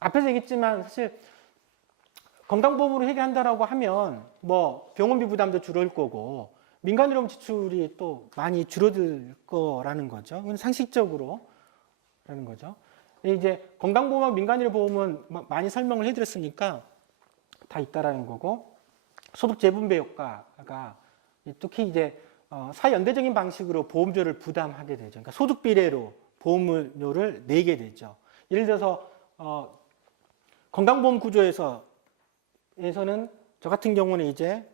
앞에서 얘기했지만 사실 건강보험으로 해결한다라고 하면 뭐 병원비 부담도 줄을 거고 민간의료보험 지출이 또 많이 줄어들 거라는 거죠. 이건 상식적으로라는 거죠. 이제 건강보험과 민간의료보험은 많이 설명을 해드렸으니까 다 있다라는 거고, 소득 재분배 효과가 특히 이제 사연대적인 방식으로 보험료를 부담하게 되죠. 그러니까 소득 비례로 보험료를 내게 되죠. 예를 들어서 건강보험 구조에서는 저 같은 경우는 이제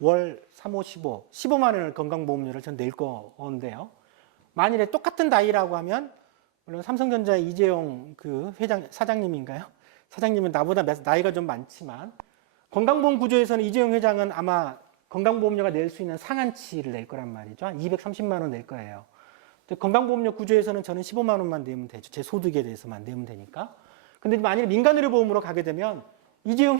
월 3, 5, 15만 원을 건강보험료를 전 낼 건데요. 만일에 똑같은 나이라고 하면, 물론 삼성전자의 이재용 그 사장님인가요? 사장님은 나보다 나이가 좀 많지만, 건강보험 구조에서는 이재용 회장은 아마 건강보험료가 낼 수 있는 상한치를 낼 거란 말이죠. 한 230만 원 낼 거예요. 건강보험료 구조에서는 저는 15만 원만 내면 되죠. 제 소득에 대해서만 내면 되니까. 근데 만약에 민간의료보험으로 가게 되면 이재용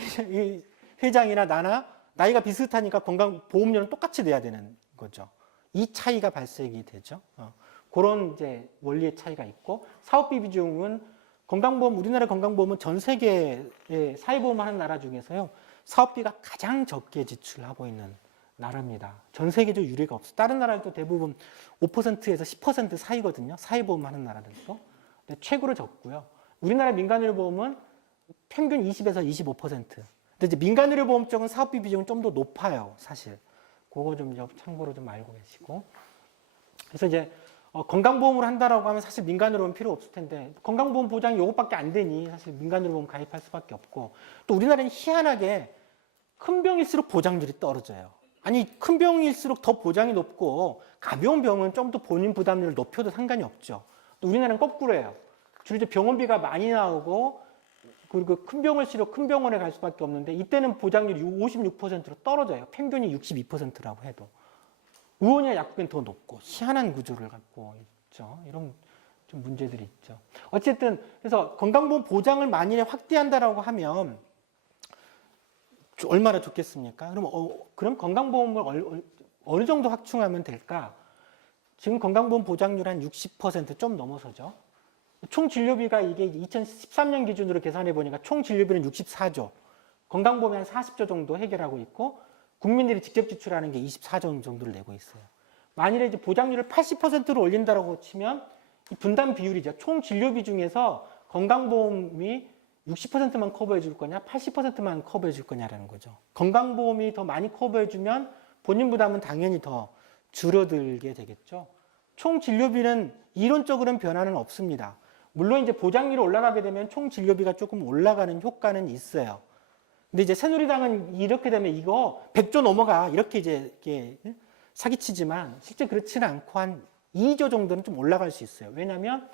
회장이나 나나 나이가 비슷하니까 건강보험료는 똑같이 내야 되는 거죠. 이 차이가 발생이 되죠. 그런 이제 원리의 차이가 있고, 사업비 비중은 우리나라 건강보험은 전 세계의 사회보험하는 나라 중에서요, 사업비가 가장 적게 지출하고 있는 나라입니다. 전 세계적 유례가 없어요. 다른 나라들도 대부분 5%에서 10% 사이거든요. 사회보험 하는 나라들도. 근데 최고로 적고요. 우리나라 민간의료보험은 평균 20에서 25%. 근데 이제 민간의료보험 쪽은 사업비 비중은 좀 더 높아요, 사실. 그거 좀 참고로 좀 알고 계시고. 그래서 이제 건강보험을 한다라고 하면 사실 민간의료보험 필요 없을 텐데, 건강보험 보장이 이것밖에 안 되니 사실 민간의료보험 가입할 수밖에 없고, 또 우리나라는 희한하게 큰 병일수록 보장률이 떨어져요. 아니, 큰 병일수록 더 보장이 높고 가벼운 병은 좀 더 본인 부담률을 높여도 상관이 없죠. 또 우리나라는 거꾸로예요. 주로 병원비가 많이 나오고, 그리고 큰 병을수록 큰 병원에 갈 수밖에 없는데, 이때는 보장률이 56%로 떨어져요. 평균이 62%라고 해도. 의원이나 약국은 더 높고 희한한 구조를 갖고 있죠. 이런 좀 문제들이 있죠. 어쨌든 그래서 건강보험 보장을 만일에 확대한다라고 하면 얼마나 좋겠습니까? 그럼 건강보험을 어느 정도 확충하면 될까? 지금 건강보험 보장률 한 60%좀 넘어서죠. 총 진료비가 이게 2013년 기준으로 계산해 보니까 총 진료비는 64조, 건강보험이 한 40조 정도 해결하고 있고, 국민들이 직접 지출하는 게 24조 정도를 내고 있어요. 만일에 이제 보장률을 80%로 올린다고 치면 이 분담 비율이죠. 총 진료비 중에서 건강보험이 60%만 커버해 줄 거냐, 80%만 커버해 줄 거냐라는 거죠. 건강보험이 더 많이 커버해 주면 본인 부담은 당연히 더 줄어들게 되겠죠. 총 진료비는 이론적으로는 변화는 없습니다. 물론 이제 보장률이 올라가게 되면 총 진료비가 조금 올라가는 효과는 있어요. 근데 이제 새누리당은 이렇게 되면 이거 100조 넘어가 이렇게 이제 사기치지만 실제 그렇지는 않고 한 2조 정도는 좀 올라갈 수 있어요. 왜냐하면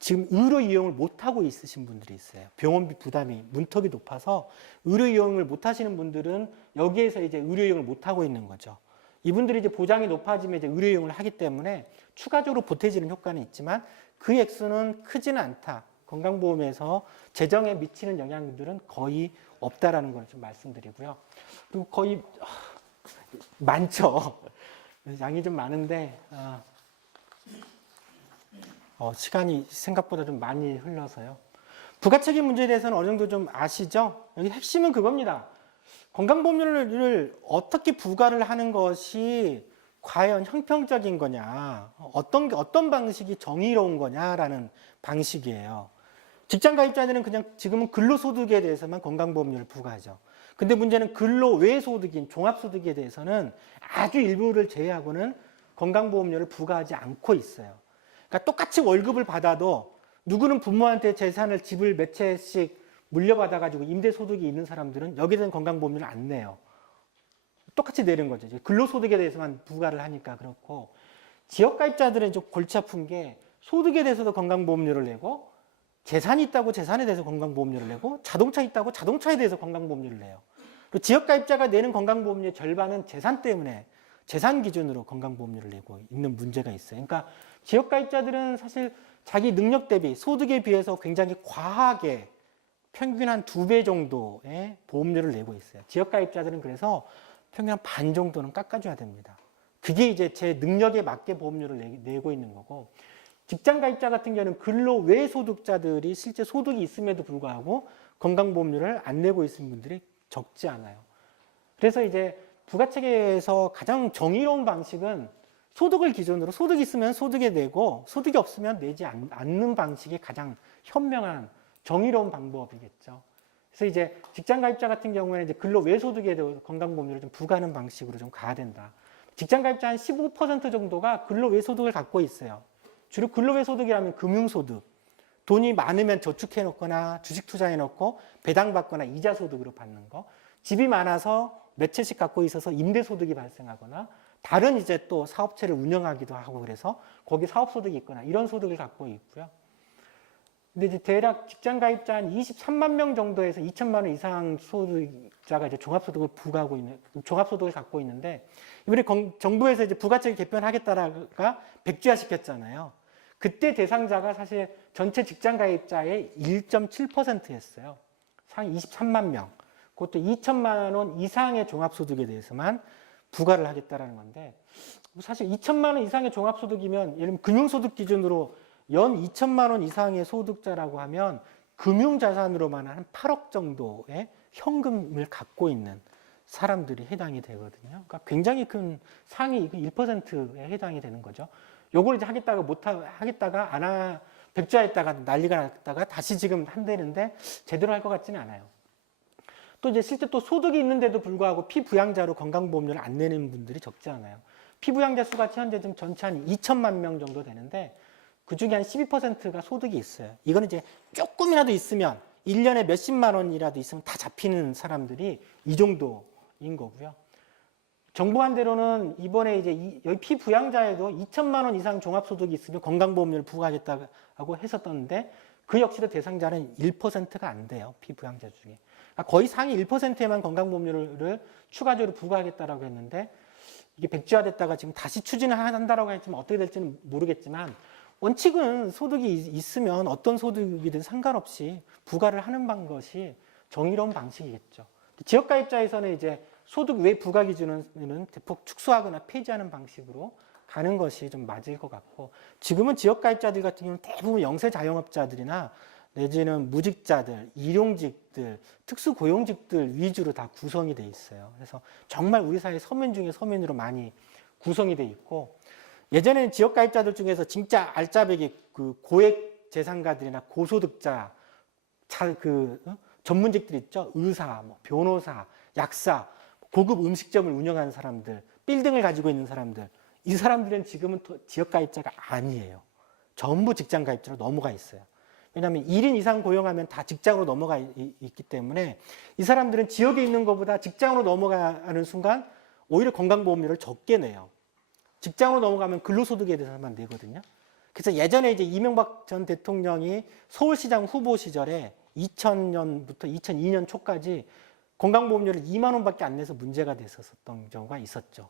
지금 의료 이용을 못 하고 있으신 분들이 있어요. 병원비 부담이 문턱이 높아서 의료 이용을 못 하시는 분들은 여기에서 이제 의료 이용을 못 하고 있는 거죠. 이분들이 이제 보장이 높아지면 이제 의료 이용을 하기 때문에 추가적으로 보태지는 효과는 있지만 그 액수는 크지는 않다. 건강보험에서 재정에 미치는 영향들은 거의 없다라는 걸 좀 말씀드리고요. 그리고 거의 많죠. 양이 좀 많은데 시간이 생각보다 좀 많이 흘러서요. 부가책임 문제에 대해서는 어느 정도 좀 아시죠? 여기 핵심은 그겁니다. 건강보험료를 어떻게 부과를 하는 것이 과연 형평적인 거냐, 어떤 방식이 정의로운 거냐라는 방식이에요. 직장 가입자들은 그냥 지금은 근로소득에 대해서만 건강보험료를 부과하죠. 근데 문제는 근로 외 소득인 종합소득에 대해서는 아주 일부를 제외하고는 건강보험료를 부과하지 않고 있어요. 그러니까 똑같이 월급을 받아도 누구는 부모한테 재산을 집을 몇 채씩 물려받아가지고 임대소득이 있는 사람들은 여기에 대한 건강보험료를 안 내요. 똑같이 내는 거죠. 근로소득에 대해서만 부과를 하니까 그렇고, 지역가입자들은 좀 골치 아픈 게 소득에 대해서도 건강보험료를 내고, 재산이 있다고 재산에 대해서 건강보험료를 내고, 자동차 있다고 자동차에 대해서 건강보험료를 내요. 그리고 지역가입자가 내는 건강보험료의 절반은 재산 때문에 재산 기준으로 건강보험료를 내고 있는 문제가 있어요. 그러니까 지역가입자들은 사실 자기 능력 대비 소득에 비해서 굉장히 과하게 평균 한 2배 정도의 보험료를 내고 있어요. 지역가입자들은 그래서 평균 한 반 정도는 깎아줘야 됩니다. 그게 이제 제 능력에 맞게 보험료를 내고 있는 거고, 직장 가입자 같은 경우는 근로 외 소득자들이 실제 소득이 있음에도 불구하고 건강보험료를 안 내고 있는 분들이 적지 않아요. 그래서 이제 부가체계에서 가장 정의로운 방식은 소득을 기준으로 소득이 있으면 소득에 내고 소득이 없으면 내지 않는 방식이 가장 현명한 정의로운 방법이겠죠. 그래서 이제 직장 가입자 같은 경우에는 이제 근로 외 소득에 대해 건강보험료를 좀 부과하는 방식으로 좀 가야 된다. 직장 가입자 한 15% 정도가 근로 외 소득을 갖고 있어요. 주로 근로 외 소득이라면 금융소득, 돈이 많으면 저축해 놓거나 주식 투자해 놓고 배당 받거나 이자 소득으로 받는 거, 집이 많아서 몇 채씩 갖고 있어서 임대 소득이 발생하거나 다른 이제 또 사업체를 운영하기도 하고 그래서 거기 사업 소득이 있거나 이런 소득을 갖고 있고요. 근데 이제 대략 직장 가입자 한 23만 명 정도에서 2천만 원 이상 소득자가 이제 종합소득을 부과하고 있는 종합소득을 갖고 있는데 이번에 정부에서 이제 부가세를 개편하겠다라가 백지화 시켰잖아요. 그때 대상자가 사실 전체 직장 가입자의 1.7%였어요. 상 23만 명. 그것도 2천만 원 이상의 종합소득에 대해서만 부과를 하겠다라는 건데 사실 2천만 원 이상의 종합소득이면 예를 들면 금융소득 기준으로 연 2천만 원 이상의 소득자라고 하면 금융자산으로만 한 8억 정도의 현금을 갖고 있는 사람들이 해당이 되거든요. 그러니까 굉장히 큰 상위 1%에 해당이 되는 거죠. 요걸 이제 하겠다가 백지화했다가 난리가 났다가 다시 지금 한다는데 제대로 할 것 같지는 않아요. 또 이제 실제 또 소득이 있는데도 불구하고 피부양자로 건강보험료를 안 내는 분들이 적지 않아요. 피부양자 수가 현재 지금 전체 한 2천만 명 정도 되는데 그 중에 한 12%가 소득이 있어요. 이거는 이제 조금이라도 있으면 1년에 몇십만 원이라도 있으면 다 잡히는 사람들이 이 정도인 거고요. 정부안대로는 이번에 이제 여기 피부양자에도 2천만 원 이상 종합소득이 있으면 건강보험료를 부과하겠다고 했었는데 그 역시도 대상자는 1%가 안 돼요. 피부양자 중에. 그러니까 거의 상위 1%에만 건강보험료를 추가적으로 부과하겠다라고 했는데 이게 백지화됐다가 지금 다시 추진을 한다라고 했지만 어떻게 될지는 모르겠지만 원칙은 소득이 있으면 어떤 소득이든 상관없이 부과를 하는 것이 정의로운 방식이겠죠. 지역가입자에서는 이제 소득 외 부과 기준은 대폭 축소하거나 폐지하는 방식으로 가는 것이 좀 맞을 것 같고 지금은 지역가입자들 같은 경우는 대부분 영세 자영업자들이나 내지는 무직자들, 일용직들, 특수고용직들 위주로 다 구성이 돼 있어요. 그래서 정말 우리 사회 서민 중에 서민으로 많이 구성이 돼 있고 예전에는 지역가입자들 중에서 진짜 알짜배기 그 고액 재산가들이나 고소득자 전문직들 있죠. 의사, 변호사, 약사, 고급 음식점을 운영하는 사람들, 빌딩을 가지고 있는 사람들 이 사람들은 지금은 지역가입자가 아니에요. 전부 직장가입자로 넘어가 있어요. 왜냐하면 1인 이상 고용하면 다 직장으로 넘어가 있기 때문에 이 사람들은 지역에 있는 것보다 직장으로 넘어가는 순간 오히려 건강보험료를 적게 내요. 직장으로 넘어가면 근로소득에 대해서만 내거든요. 그래서 예전에 이제 이명박 전 대통령이 서울시장 후보 시절에 2000년부터 2002년 초까지 건강보험료를 2만 원밖에 안 내서 문제가 됐었던 경우가 있었죠.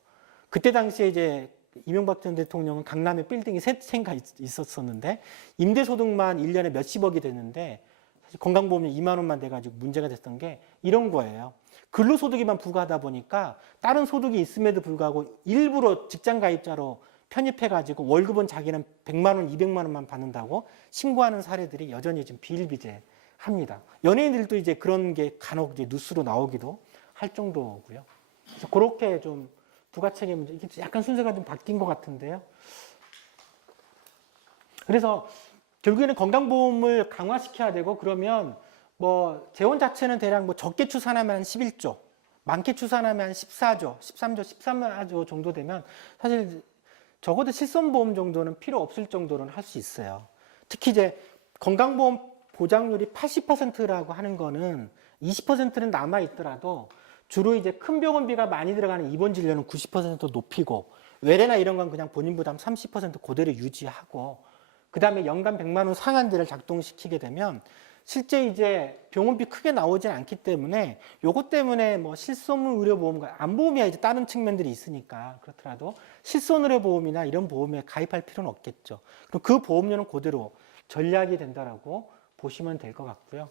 그때 당시에 이제 이명박 전 대통령은 강남에 빌딩이 세 채가 있었었는데 임대소득만 1년에 몇십억이 되는데 사실 건강보험료 2만 원만 돼가지고 문제가 됐던 게 이런 거예요. 근로소득에만 부과하다 보니까 다른 소득이 있음에도 불구하고 일부러 직장가입자로 편입해가지고 월급은 자기는 100만 원, 200만 원만 받는다고 신고하는 사례들이 여전히 좀 비일비재합니다. 연예인들도 이제 그런 게 간혹 이제 뉴스로 나오기도 할 정도고요. 그래서 그렇게 좀 부가체계 문제, 이게 약간 순서가 좀 바뀐 것 같은데요. 그래서 결국에는 건강보험을 강화시켜야 되고 그러면 재원 자체는 대략 적게 추산하면 한 11조, 많게 추산하면 한 14조, 13조, 14조 정도 되면 사실 적어도 실손보험 정도는 필요 없을 정도로는 할 수 있어요. 특히 이제 건강보험 보장률이 80%라고 하는 거는 20%는 남아 있더라도 주로 이제 큰 병원비가 많이 들어가는 입원 진료는 90% 높이고 외래나 이런 건 그냥 본인 부담 30% 그대로 유지하고 그 다음에 연간 100만 원 상한제를 작동시키게 되면 실제 이제 병원비 크게 나오진 않기 때문에 요것 때문에 실손의료보험과 안보험이야 이제 다른 측면들이 있으니까 그렇더라도 실손의료보험이나 이런 보험에 가입할 필요는 없겠죠. 그럼 그 보험료는 그대로 전략이 된다라고 보시면 될 것 같고요.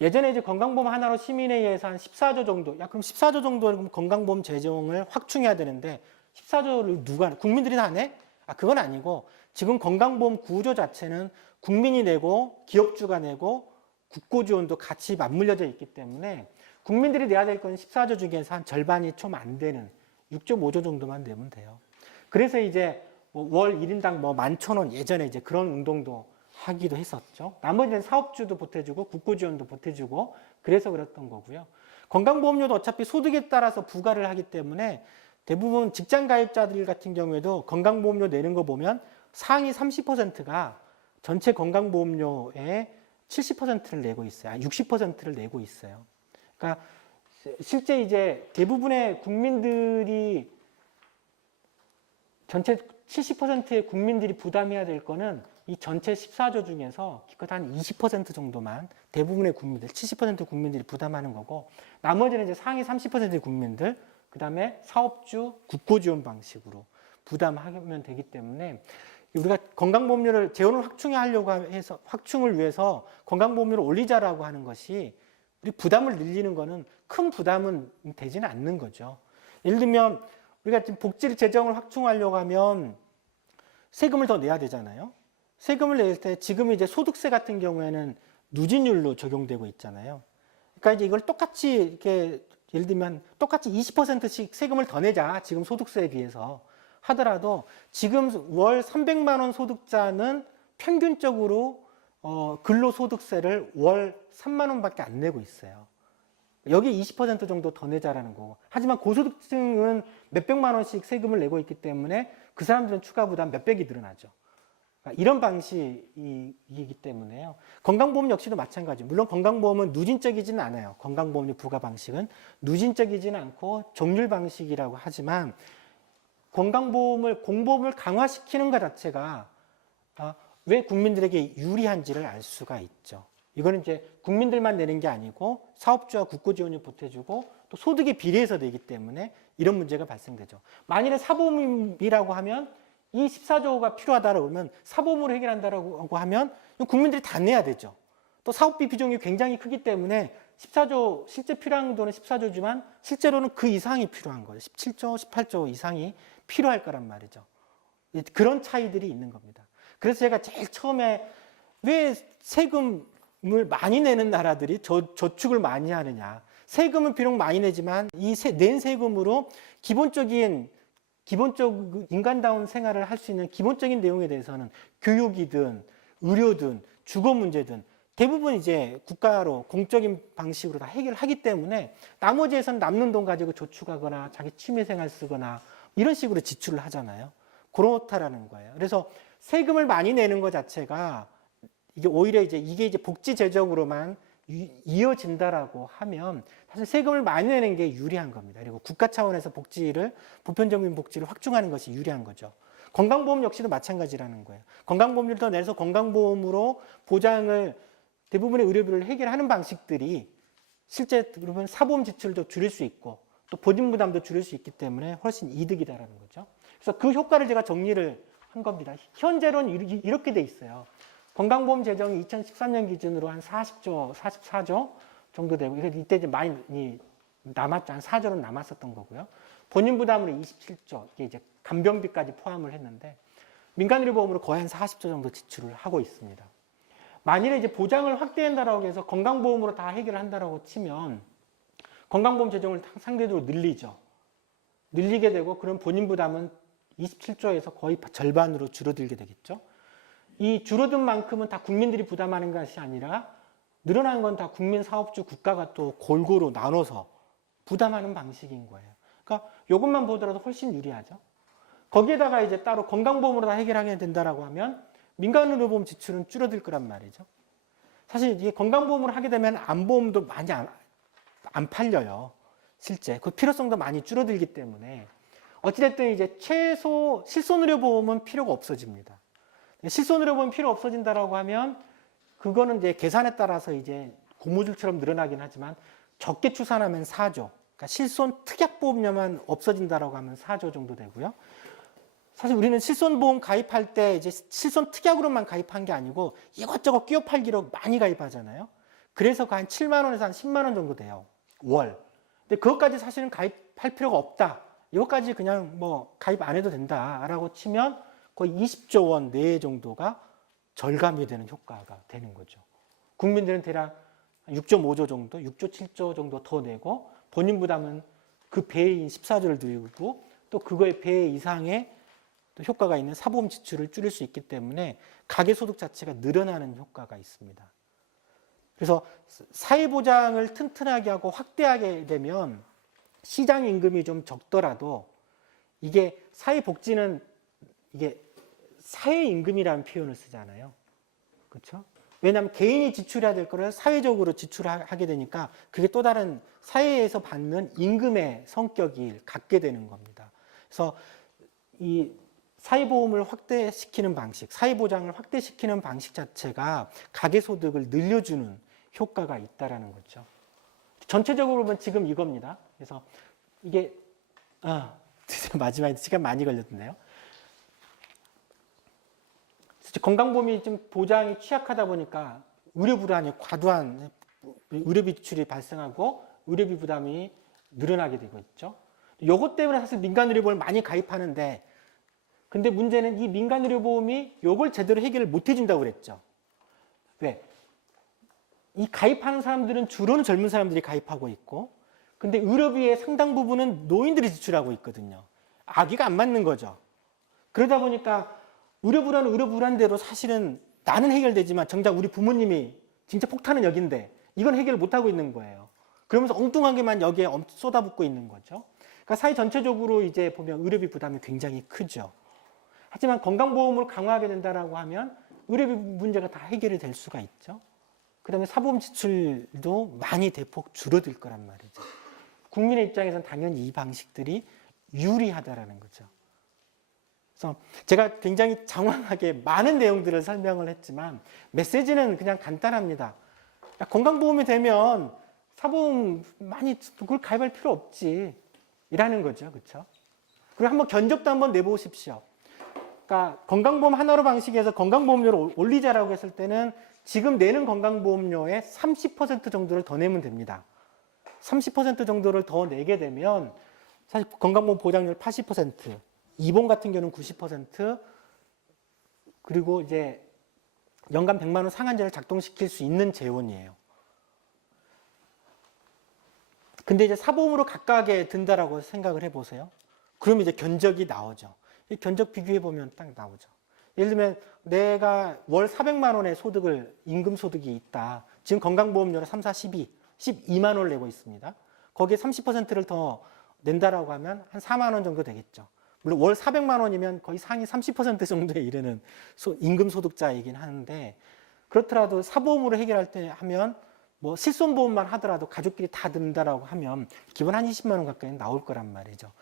예전에 이제 건강보험 하나로 시민회의에서 한 14조 정도, 그럼 14조 정도 건강보험 재정을 확충해야 되는데 14조를 국민들이 다 내? 그건 아니고 지금 건강보험 구조 자체는 국민이 내고 기업주가 내고 국고지원도 같이 맞물려져 있기 때문에 국민들이 내야 될 건 14조 중에서 한 절반이 좀 안 되는 6.5조 정도만 내면 돼요. 그래서 이제 월 1인당 11,000원 예전에 이제 그런 운동도 하기도 했었죠. 나머지는 사업주도 보태주고 국고지원도 보태주고 그래서 그랬던 거고요. 건강보험료도 어차피 소득에 따라서 부과를 하기 때문에 대부분 직장 가입자들 같은 경우에도 건강보험료 내는 거 보면 상위 30%가 전체 건강보험료의 70%를 내고 있어요. 60%를 내고 있어요. 그러니까 실제 이제 대부분의 국민들이 전체 70%의 국민들이 부담해야 될 거는 이 전체 14조 중에서 기껏 한 20% 정도만 대부분의 국민들, 70% 국민들이 부담하는 거고 나머지는 이제 상위 30%의 국민들, 그 다음에 사업주, 국고지원 방식으로 부담하면 되기 때문에 우리가 건강보험료를 재원을 확충하려고 해서 확충을 위해서 건강보험료를 올리자라고 하는 것이 우리 부담을 늘리는 거는 큰 부담은 되지는 않는 거죠. 예를 들면 우리가 지금 복지 재정을 확충하려고 하면 세금을 더 내야 되잖아요. 세금을 낼 때 지금 이제 소득세 같은 경우에는 누진율로 적용되고 있잖아요. 그러니까 이제 이걸 똑같이 이렇게 예를 들면 똑같이 20%씩 세금을 더 내자 지금 소득세에 비해서 하더라도 지금 월 300만 원 소득자는 평균적으로 근로소득세를 월 3만 원밖에 안 내고 있어요. 여기 20% 정도 더 내자라는 거고. 하지만 고소득층은 몇백만 원씩 세금을 내고 있기 때문에 그 사람들은 추가 부담 몇백이 늘어나죠. 그러니까 이런 방식이기 때문에요. 건강보험 역시도 마찬가지. 물론 건강보험은 누진적이지는 않아요. 건강보험료 부과 방식은 누진적이지는 않고 종률 방식이라고 하지만 공보험을 강화시키는 것 자체가 왜 국민들에게 유리한지를 알 수가 있죠. 이거는 이제 국민들만 내는 게 아니고 사업주와 국고지원을 보태주고 또 소득에 비례해서 내기 때문에 이런 문제가 발생되죠. 만일에 사보험이라고 하면 이 14조가 필요하다고 하면 사보험으로 해결한다고 하면 국민들이 다 내야 되죠. 또 사업비 비중이 굉장히 크기 때문에 14조 실제 필요한 돈은 14조지만 실제로는 그 이상이 필요한 거예요. 17조, 18조 이상이 필요할 거란 말이죠. 그런 차이들이 있는 겁니다. 그래서 제가 제일 처음에 왜 세금을 많이 내는 나라들이 저축을 많이 하느냐. 세금은 비록 많이 내지만 이 낸 세금으로 기본적인 인간다운 생활을 할 수 있는 기본적인 내용에 대해서는 교육이든 의료든 주거 문제든 대부분 이제 국가로 공적인 방식으로 다 해결하기 때문에 나머지에서는 남는 돈 가지고 저축하거나 자기 취미생활 쓰거나 이런 식으로 지출을 하잖아요. 그렇다라는 거예요. 그래서 세금을 많이 내는 것 자체가 이게 오히려 이게 복지 재정으로만 이어진다라고 하면 사실 세금을 많이 내는 게 유리한 겁니다. 그리고 국가 차원에서 보편적인 복지를 확충하는 것이 유리한 거죠. 건강보험 역시도 마찬가지라는 거예요. 건강보험료를 더 내서 건강보험으로 보장을 대부분의 의료비를 해결하는 방식들이 실제 그러면 사보험 지출도 줄일 수 있고 또 보증 부담도 줄일 수 있기 때문에 훨씬 이득이다라는 거죠. 그래서 그 효과를 제가 정리를 한 겁니다. 현재로는 이렇게 돼 있어요. 건강보험 재정이 2013년 기준으로 한 40조, 44조 정도 되고 이때 이제 많이 남았죠. 한 4조는 남았었던 거고요. 본인 부담으로 27조, 이게 이제 간병비까지 포함을 했는데 민간의료보험으로 거의 한 40조 정도 지출을 하고 있습니다. 만일에 이제 보장을 확대한다라고 해서 건강보험으로 다 해결을 한다라고 치면 건강보험 재정을 상대적으로 늘리죠. 늘리게 되고 그럼 본인 부담은 27조에서 거의 절반으로 줄어들게 되겠죠. 이 줄어든 만큼은 다 국민들이 부담하는 것이 아니라 늘어난 건 다 국민, 사업주, 국가가 또 골고루 나눠서 부담하는 방식인 거예요. 그러니까 이것만 보더라도 훨씬 유리하죠. 거기에다가 이제 따로 건강보험으로 다 해결하게 된다라고 하면 민간의료보험 지출은 줄어들 거란 말이죠. 사실 이게 건강보험으로 하게 되면 암보험도 많이 안 팔려요. 실제 그 필요성도 많이 줄어들기 때문에 어찌됐든 이제 최소 실손의료보험은 필요가 없어집니다. 실손의료보험 필요 없어진다라고 하면 그거는 이제 계산에 따라서 이제 고무줄처럼 늘어나긴 하지만 적게 추산하면 4조. 그러니까 실손 특약보험료만 없어진다라고 하면 4조 정도 되고요. 사실 우리는 실손보험 가입할 때 이제 실손 특약으로만 가입한 게 아니고 이것저것 끼워 팔기로 많이 가입하잖아요. 그래서 한 7만 원에서 한 10만 원 정도 돼요. 월. 근데 그것까지 사실은 가입할 필요가 없다. 이것까지 그냥 뭐 가입 안 해도 된다라고 치면 거의 20조 원 내외 정도가 절감이 되는 효과가 되는 거죠. 국민들은 대략 6.5조 정도, 6조 7조 정도 더 내고 본인 부담은 그 배인 14조를 들이고 또 그거의 배 이상의 또 효과가 있는 사보험 지출을 줄일 수 있기 때문에 가계소득 자체가 늘어나는 효과가 있습니다. 그래서 사회보장을 튼튼하게 하고 확대하게 되면 시장 임금이 좀 적더라도 이게 사회복지는 이게 사회임금이라는 표현을 쓰잖아요. 그렇죠? 왜냐하면 개인이 지출해야 될 거를 사회적으로 지출하게 되니까 그게 또 다른 사회에서 받는 임금의 성격이 갖게 되는 겁니다. 그래서 이 사회보험을 확대시키는 방식, 사회보장을 확대시키는 방식 자체가 가계소득을 늘려주는 효과가 있다라는 거죠. 전체적으로 보면 지금 이겁니다. 그래서 이게 마지막에 시간 많이 걸렸네요. 건강보험이 좀 보장이 취약하다 보니까 의료 불안이 과도한 의료비 지출이 발생하고 의료비 부담이 늘어나게 되고 있죠. 이것 때문에 사실 민간의료보험을 많이 가입하는데 근데 문제는 이 민간의료보험이 이걸 제대로 해결을 못 해준다고 그랬죠. 왜? 이 가입하는 사람들은 주로는 젊은 사람들이 가입하고 있고 근데 의료비의 상당 부분은 노인들이 지출하고 있거든요. 아기가 안 맞는 거죠. 그러다 보니까 의료 불안대로 사실은 나는 해결되지만 정작 우리 부모님이 진짜 폭탄은 여긴데 이건 해결 못 하고 있는 거예요. 그러면서 엉뚱하게만 여기에 쏟아붓고 있는 거죠. 그러니까 사회 전체적으로 이제 보면 의료비 부담이 굉장히 크죠. 하지만 건강보험을 강화하게 된다라고 하면 의료비 문제가 다 해결이 될 수가 있죠. 그다음에 사보험 지출도 많이 대폭 줄어들 거란 말이죠. 국민의 입장에서는 당연히 이 방식들이 유리하다라는 거죠. 그래서 제가 굉장히 장황하게 많은 내용들을 설명을 했지만 메시지는 그냥 간단합니다. 건강보험이 되면 사보험 많이 그걸 가입할 필요 없지 이라는 거죠. 그렇죠? 그리고 한번 견적도 한번 내보십시오. 그러니까 건강보험 하나로 방식에서 건강보험료를 올리자라고 했을 때는 지금 내는 건강보험료의 30% 정도를 더 내면 됩니다. 30% 정도를 더 내게 되면 사실 건강보험 보장률 80%, 이보험 같은 경우는 90%, 그리고 이제 연간 100만 원 상한제를 작동시킬 수 있는 재원이에요. 근데 이제 사보험으로 가까하게 든다라고 생각을 해보세요. 그러면 이제 견적이 나오죠. 이 견적 비교해 보면 딱 나오죠. 예를 들면 내가 월 400만 원의 소득을 임금 소득이 있다. 지금 건강보험료를 3, 4, 12만 원을 내고 있습니다. 거기에 30%를 더 낸다라고 하면 한 4만 원 정도 되겠죠. 물론 월 400만 원이면 거의 상위 30% 정도에 이르는 임금 소득자이긴 하는데 그렇더라도 사보험으로 해결할 때 하면 뭐 실손보험만 하더라도 가족끼리 다 든다라고 하면 기본 한 20만 원 가까이 나올 거란 말이죠.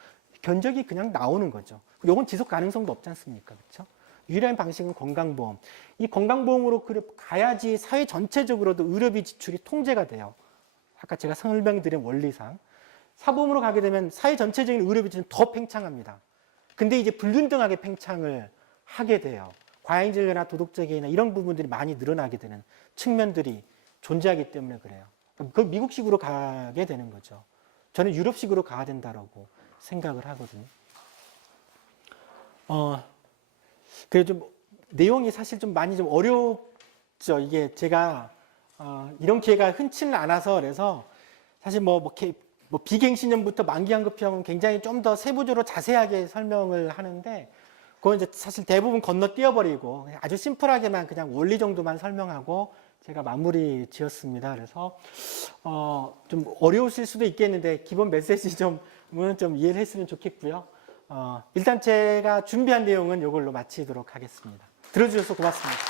견적이 그냥 나오는 거죠. 이건 지속 가능성도 없지 않습니까? 그렇죠? 유일한 방식은 건강보험. 이 건강보험으로 가야지 사회 전체적으로도 의료비 지출이 통제가 돼요. 아까 제가 설명드린 원리상. 사보험으로 가게 되면 사회 전체적인 의료비 지출은 더 팽창합니다. 근데 이제 불균등하게 팽창을 하게 돼요. 과잉진료나 도덕적이나 이런 부분들이 많이 늘어나게 되는 측면들이 존재하기 때문에 그래요. 그걸 미국식으로 가게 되는 거죠. 저는 유럽식으로 가야 된다라고 생각을 하거든요. 그래 좀 내용이 사실 좀 많이 좀 어렵죠. 이게 제가 이런 기회가 흔치는 않아서 그래서 사실 뭐 비갱신년부터 만기환급형은 굉장히 좀 더 세부적으로 자세하게 설명을 하는데 그건 이제 사실 대부분 건너뛰어버리고 아주 심플하게만 그냥 원리 정도만 설명하고 제가 마무리 지었습니다. 그래서 좀 어려우실 수도 있겠는데 기본 메시지 좀 이해를 했으면 좋겠고요. 일단 제가 준비한 내용은 이걸로 마치도록 하겠습니다. 들어주셔서 고맙습니다.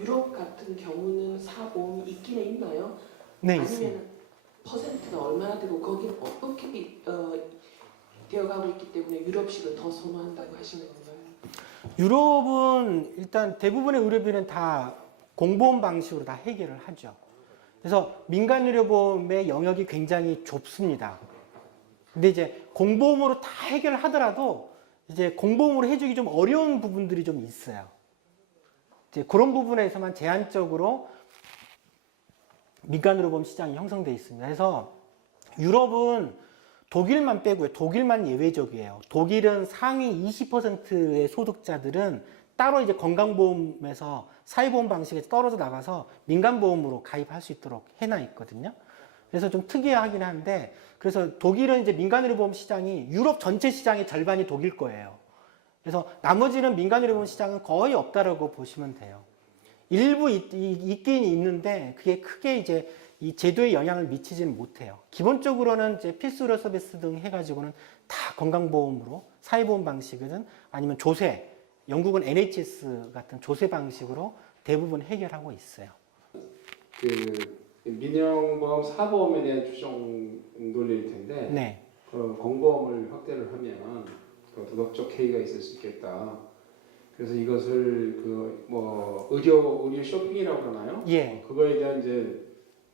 유럽 같은 경우는 사보험이 있기는 있나요? 네, 아니면 있습니다. 퍼센트가 얼마나 되고 거기는 어떻게 되어가고 있기 때문에 유럽식을 더 선호한다고 하시는 건가요? 유럽은 일단 대부분의 의료비는 다 공보험 방식으로 다 해결을 하죠. 그래서 민간의료보험의 영역이 굉장히 좁습니다. 근데 이제 공보험으로 다 해결을 하더라도 이제 공보험으로 해주기 좀 어려운 부분들이 좀 있어요. 이제 그런 부분에서만 제한적으로 민간의료보험 시장이 형성되어 있습니다. 그래서 유럽은 독일만 빼고요. 독일만 예외적이에요. 독일은 상위 20%의 소득자들은 따로 이제 건강보험에서 사회보험 방식에서 떨어져 나가서 민간보험으로 가입할 수 있도록 해놔 있거든요. 그래서 좀 특이하긴 한데, 그래서 독일은 이제 민간의료보험 시장이 유럽 전체 시장의 절반이 독일 거예요. 그래서 나머지는 민간의료보험 시장은 거의 없다라고 보시면 돼요. 일부 있긴 있는데 그게 크게 이제 이 제도에 영향을 미치지는 못해요. 기본적으로는 이제 필수 의료 서비스 등 해가지고는 다 건강보험으로 사회보험 방식이든 아니면 조세, 영국은 NHS 같은 조세 방식으로 대부분 해결하고 있어요. 그 민영보험, 사보험에 대한 추정 논리일 텐데 네. 그 공보험을 확대를 하면 그 도덕적 해이가 있을 수 있겠다. 그래서 이것을 그 뭐 의료 쇼핑이라고 그러나요? 예. 그거에 대한 이제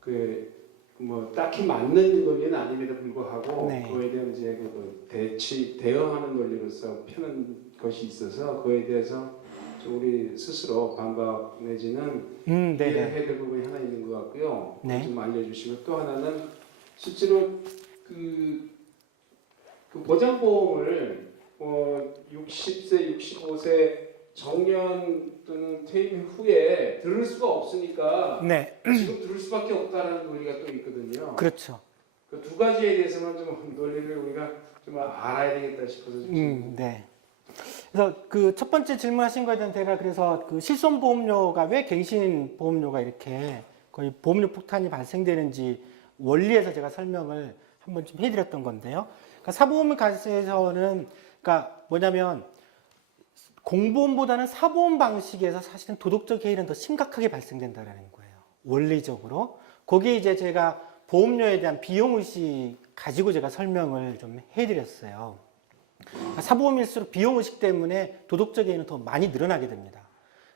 그 뭐 딱히 맞는 논리는 아님에도 불구하고 네. 그거에 대한 이제 그 대응하는 논리로서 펴는 것이 있어서 그거에 대해서 좀 우리 스스로 반박 내지는 네네. 이해해야 될 부분이 하나 있는 것 같고요. 네. 좀 알려주시고 또 하나는 실제로 그 보장보험을 60세, 65세 정년 또는 퇴임 후에 들을 수가 없으니까 네. 지금 들을 수밖에 없다라는 논리가 또 있거든요. 그렇죠. 그 두 가지에 대해서만 좀 논리를 우리가 좀 알아야 되겠다 싶어서 좀 네. 그래서 그 첫 번째 질문하신 거에 대한 제가 그래서 그 실손보험료가 왜 갱신보험료가 이렇게 거의 보험료 폭탄이 발생되는지 원리에서 제가 설명을 한번 좀 해드렸던 건데요. 그러니까 사보험을 가세서는 그러니까 뭐냐면 공보험보다는 사보험 방식에서 사실은 도덕적 해이는 더 심각하게 발생된다는 거예요. 원리적으로. 거기에 이제 제가 보험료에 대한 비용의식 가지고 제가 설명을 좀 해드렸어요. 그러니까 사보험일수록 비용의식 때문에 도덕적 해이는 더 많이 늘어나게 됩니다.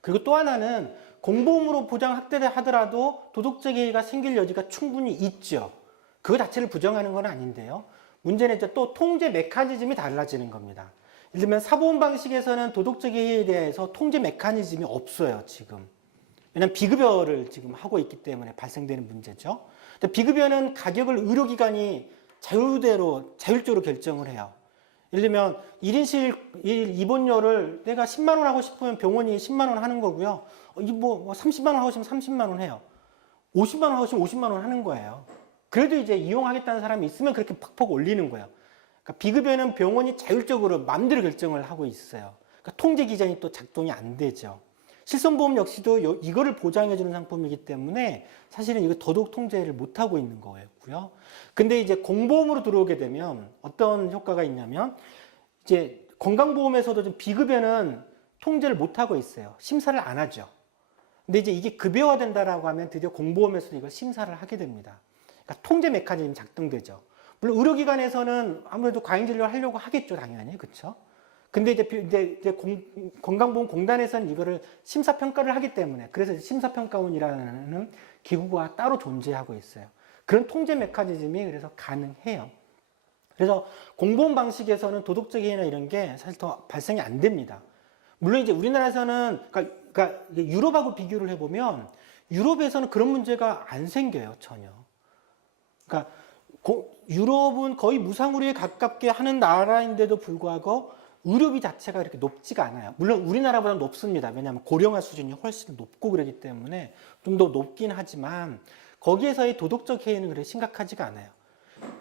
그리고 또 하나는 공보험으로 보장 확대를 하더라도 도덕적 해이가 생길 여지가 충분히 있죠. 그거 자체를 부정하는 건 아닌데요. 문제는 이제 또 통제 메커니즘이 달라지는 겁니다. 예를 들면 사보험 방식에서는 도덕적 해이에 대해서 통제 메커니즘이 없어요, 지금. 왜냐하면 비급여를 지금 하고 있기 때문에 발생되는 문제죠. 근데 비급여는 가격을 의료기관이 자율적으로 결정을 해요. 예를 들면 1인실 입원료를 내가 10만 원 하고 싶으면 병원이 10만 원 하는 거고요. 뭐 30만 원 하고 싶으면 30만 원 해요. 50만 원 하고 싶으면 50만 원 하는 거예요. 그래도 이제 이용하겠다는 사람이 있으면 그렇게 팍팍 올리는 거예요. 그러니까 비급여는 병원이 자율적으로 마음대로 결정을 하고 있어요. 그러니까 통제 기전이 또 작동이 안 되죠. 실손보험 역시도 이거를 보장해주는 상품이기 때문에 사실은 이거 더더욱 통제를 못하고 있는 거였고요. 근데 이제 공보험으로 들어오게 되면 어떤 효과가 있냐면 이제 건강보험에서도 좀 비급여는 통제를 못하고 있어요. 심사를 안 하죠. 근데 이제 이게 급여화된다라고 하면 드디어 공보험에서도 이걸 심사를 하게 됩니다. 그러니까 통제 메커니즘이 작동되죠. 물론 의료기관에서는 아무래도 과잉진료를 하려고 하겠죠, 당연히. 그렇죠? 근데 이제 건강보험공단에서는 이거를 심사평가를 하기 때문에 그래서 심사평가원이라는 기구가 따로 존재하고 있어요. 그런 통제 메커니즘이 그래서 가능해요. 그래서 공보험 방식에서는 도덕적 해이나 이런 게 사실 더 발생이 안 됩니다. 물론 이제 우리나라에서는 그러니까 유럽하고 비교를 해보면 유럽에서는 그런 문제가 안 생겨요, 전혀. 그러니까 유럽은 거의 무상의료에 가깝게 하는 나라인데도 불구하고 의료비 자체가 이렇게 높지가 않아요. 물론 우리나라보다 높습니다. 왜냐하면 고령화 수준이 훨씬 높고 그러기 때문에 좀 더 높긴 하지만 거기에서의 도덕적 해이는 그렇게 심각하지가 않아요.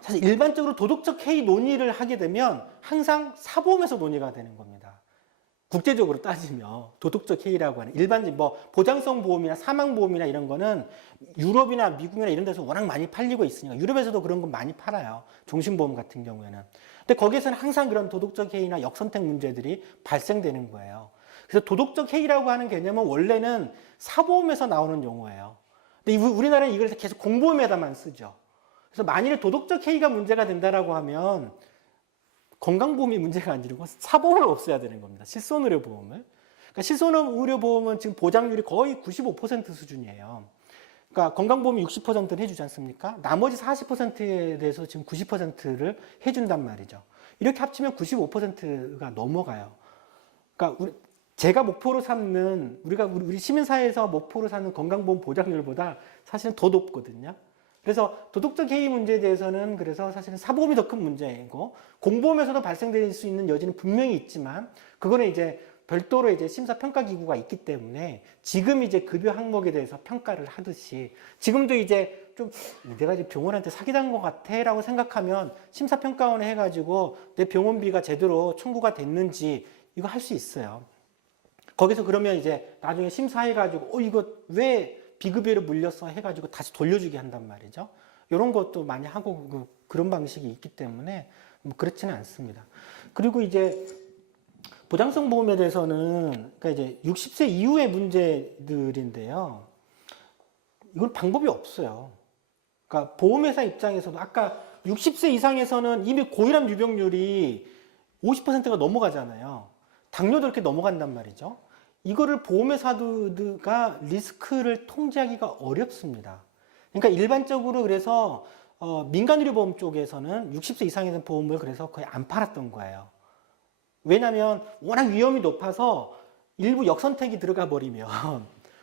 사실 일반적으로 도덕적 해이 논의를 하게 되면 항상 사보험에서 논의가 되는 겁니다. 국제적으로 따지면 도덕적 해이라고 하는 일반적인 뭐 보장성 보험이나 사망 보험이나 이런 거는 유럽이나 미국이나 이런 데서 워낙 많이 팔리고 있으니까 유럽에서도 그런 건 많이 팔아요. 종신보험 같은 경우에는. 근데 거기에서는 항상 그런 도덕적 해이나 역선택 문제들이 발생되는 거예요. 그래서 도덕적 해이라고 하는 개념은 원래는 사보험에서 나오는 용어예요. 근데 우리나라는 이걸 계속 공보험에다만 쓰죠. 그래서 만일에 도덕적 해이가 문제가 된다라고 하면 건강보험이 문제가 아니고 사보험을 없애야 되는 겁니다. 실손의료보험을. 그러니까 실손의료보험은 지금 보장률이 거의 95% 수준이에요. 그러니까 건강보험이 60%를 해주지 않습니까? 나머지 40%에 대해서 지금 90%를 해준단 말이죠. 이렇게 합치면 95%가 넘어가요. 그러니까 제가 목표로 삼는 우리 시민사회에서 목표로 삼는 건강보험 보장률보다 사실은 더 높거든요. 그래서 도덕적 해이 문제에 대해서는 그래서 사실은 사보험이 더 큰 문제이고 공보험에서도 발생될 수 있는 여지는 분명히 있지만 그거는 이제 별도로 이제 심사평가기구가 있기 때문에 지금 이제 급여 항목에 대해서 평가를 하듯이 지금도 이제 좀 내가 이제 병원한테 사기당한 것 같아 라고 생각하면 심사평가원에 해가지고 내 병원비가 제대로 청구가 됐는지 이거 할 수 있어요. 거기서 그러면 이제 나중에 심사해가지고 이거 왜 비급여로 물렸어 해가지고 다시 돌려주게 한단 말이죠. 이런 것도 많이 하고 그런 방식이 있기 때문에 뭐 그렇지는 않습니다. 그리고 이제 보장성 보험에 대해서는 그러니까 이제 60세 이후의 문제들인데요. 이건 방법이 없어요. 그러니까 보험회사 입장에서도 아까 60세 이상에서는 이미 고혈압 유병률이 50%가 넘어가잖아요. 당뇨도 이렇게 넘어간단 말이죠. 이거를 보험회사가 리스크를 통제하기가 어렵습니다. 그러니까 일반적으로 그래서 민간의료보험 쪽에서는 60세 이상에는 보험을 그래서 거의 안 팔았던 거예요. 왜냐하면 워낙 위험이 높아서 일부 역선택이 들어가 버리면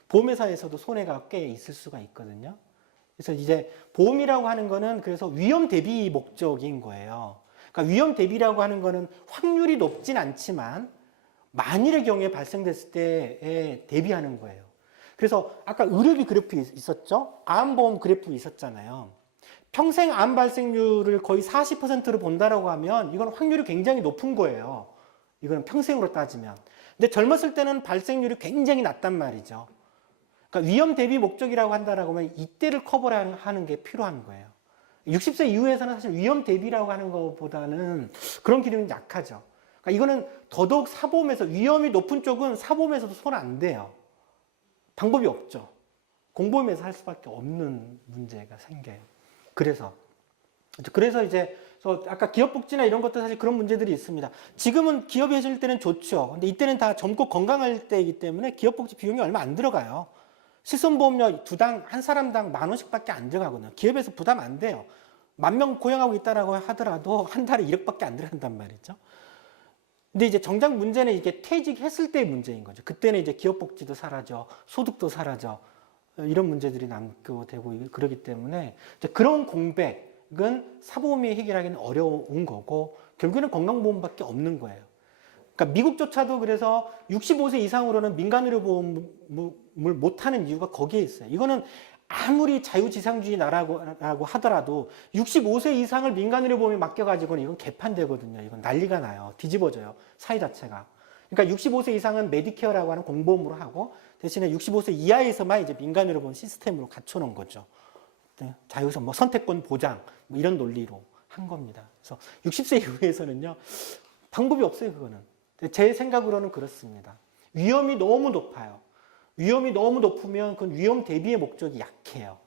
보험회사에서도 손해가 꽤 있을 수가 있거든요. 그래서 이제 보험이라고 하는 거는 그래서 위험 대비 목적인 거예요. 그러니까 위험 대비라고 하는 거는 확률이 높진 않지만 만일의 경우에 발생됐을 때에 대비하는 거예요. 그래서 아까 의료비 그래프 있었죠? 암보험 그래프 있었잖아요. 평생 암 발생률을 거의 40%로 본다라고 하면 이건 확률이 굉장히 높은 거예요. 이거는 평생으로 따지면. 근데 젊었을 때는 발생률이 굉장히 낮단 말이죠. 그러니까 위험 대비 목적이라고 한다라고 하면 이때를 커버하는 게 필요한 거예요. 60세 이후에서는 사실 위험 대비라고 하는 것보다는 그런 기능이 약하죠. 그러니까 이거는 더더욱 사보험에서 위험이 높은 쪽은 사보험에서도 손 안 대요. 방법이 없죠. 공보험에서 할 수밖에 없는 문제가 생겨요. 그래서 이제 아까 기업복지나 이런 것도 사실 그런 문제들이 있습니다. 지금은 기업이 해줄 때는 좋죠. 근데 이때는 다 젊고 건강할 때이기 때문에 기업복지 비용이 얼마 안 들어가요. 실손보험료 한 사람당 10,000원씩밖에 안 들어가거든요. 기업에서 부담 안 돼요. 10,000명 고용하고 있다라고 하더라도 한 달에 1억밖에 안 들어간단 말이죠. 근데 이제 정작 문제는 이게 퇴직했을 때의 문제인 거죠. 그때는 이제 기업복지도 사라져, 소득도 사라져, 이런 문제들이 남고 되고 그러기 때문에 그런 공백은 사보험이 해결하기는 어려운 거고 결국에는 건강보험밖에 없는 거예요. 그러니까 미국조차도 그래서 65세 이상으로는 민간의료보험을 못하는 이유가 거기에 있어요. 이거는 아무리 자유지상주의 나라고 하더라도 65세 이상을 민간의료보험에 맡겨가지고는 이건 개판되거든요. 이건 난리가 나요. 뒤집어져요. 사회 자체가. 그러니까 65세 이상은 메디케어라고 하는 공보험으로 하고 대신에 65세 이하에서만 이제 민간의료보험 시스템으로 갖춰놓은 거죠. 자유선, 선택권 보장, 이런 논리로 한 겁니다. 그래서 60세 이후에서는요, 방법이 없어요, 그거는. 제 생각으로는 그렇습니다. 위험이 너무 높아요. 위험이 너무 높으면 그건 위험 대비의 목적이 약해요.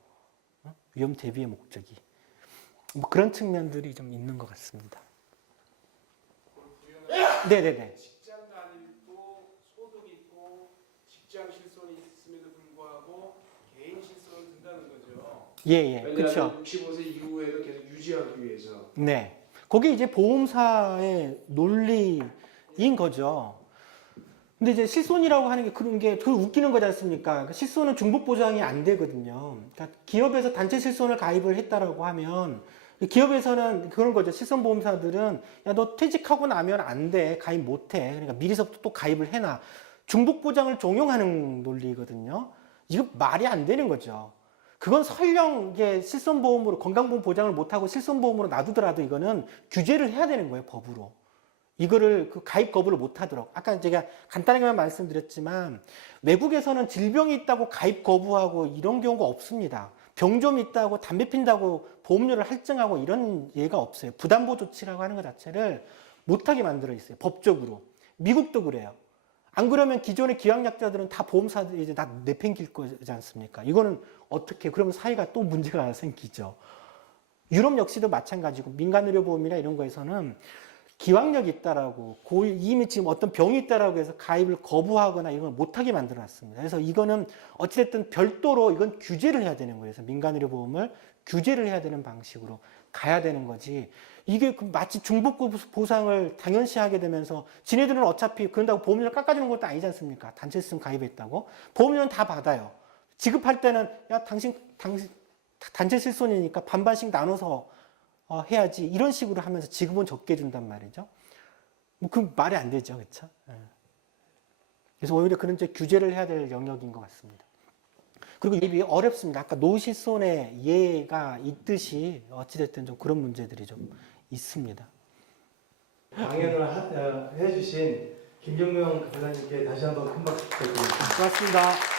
위험 대비의 목적이. 그런 측면들이 좀 있는 것 같습니다. 네네네. 직장 다니고 소득 있고 직장 실손이 있음에도 불구하고 개인 실손을 든다는 거죠. 예, 그렇죠. 65세 이후에도 계속 유지하기 위해서. 네. 그게 이제 보험사의 논리인 거죠. 근데 이제 실손이라고 하는 게 그런 게 그 웃기는 거지 않습니까? 그러니까 실손은 중복 보장이 안 되거든요. 그러니까 기업에서 단체 실손을 가입을 했다라고 하면 기업에서는 그런 거죠. 실손보험사들은 야, 너 퇴직하고 나면 안 돼. 가입 못 해. 그러니까 미리서부터 또 가입을 해놔. 중복 보장을 종용하는 논리거든요. 이거 말이 안 되는 거죠. 그건 설령 이게 실손보험으로 건강보험 보장을 못하고 실손보험으로 놔두더라도 이거는 규제를 해야 되는 거예요, 법으로. 이거를 그 가입 거부를 못하도록. 아까 제가 간단하게만 말씀드렸지만 외국에서는 질병이 있다고 가입 거부하고 이런 경우가 없습니다. 병 좀 있다고 담배 핀다고 보험료를 할증하고 이런 예가 없어요. 부담보 조치라고 하는 것 자체를 못하게 만들어 있어요. 법적으로. 미국도 그래요. 안 그러면 기존의 기왕약자들은 다 보험사들이 이제 다 내팽길 거지 않습니까? 이거는 어떻게, 그러면 사회가 또 문제가 생기죠. 유럽 역시도 마찬가지고 민간의료보험이나 이런 거에서는 기왕력이 있다라고 이미 지금 어떤 병이 있다라고 해서 가입을 거부하거나 이런 걸 못하게 만들어 놨습니다. 그래서 이거는 어찌됐든 별도로 이건 규제를 해야 되는 거예요. 그래서 민간의료보험을 규제를 해야 되는 방식으로 가야 되는 거지. 이게 마치 중복 보상을 당연시하게 되면서 지네들은 어차피 그런다고 보험료를 깎아주는 것도 아니지 않습니까? 단체 수술 가입했다고. 보험료는 다 받아요. 지급할 때는 야 당신 단체 실손이니까 반반씩 나눠서 해야지 이런 식으로 하면서 지급은 적게 준단 말이죠. 뭐 그 말이 안 되죠, 그렇죠? 그래서 오히려 그런 이제 규제를 해야 될 영역인 것 같습니다. 그리고 이게 어렵습니다. 아까 노실손의 예가 있듯이 어찌됐든 좀 그런 문제들이 좀 있습니다. 강연을 해주신 김경명 강사님께 다시 한번 큰 박수 부탁드립니다. 고맙습니다.